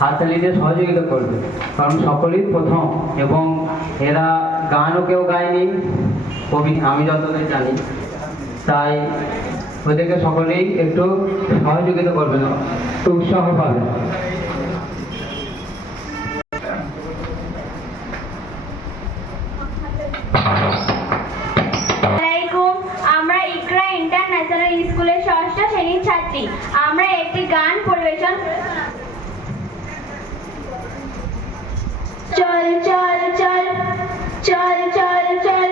হাততালি দিয়ে সহযোগিতা করবে, কারণ সকলেই প্রথম এবং এরা গানও কেউ গায়নি কবি, আমি যতদূর জানি। তাই ওদেরকে সকলেই একটু সহযোগিতা করবেন, একটু উৎসাহ পাবেন। আমরা ইকরা ইন্টারন্যাশনাল স্কুলের ষষ্ঠ শ্রেণীর ছাত্রী। আমরা একটি গান পরিবেশন। চল চল চল চল চল চল